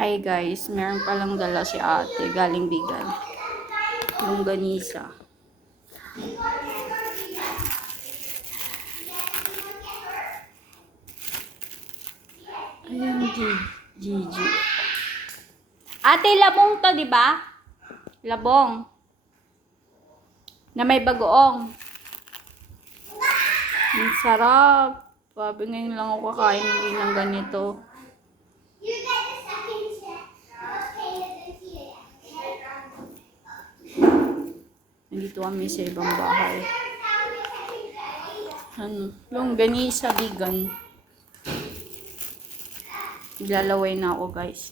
Hi guys, meron palang dala si ate galing Bigan. Longganisa. Ayun, Gigi. Ate, labong to, di ba? Labong. Na may bagoong. Ang sarap. Sabi ngayon lang ako kakain ng ganito. Nandito kami sa ibang bahay. Longganisa Bigan. Iglalaway na ako guys.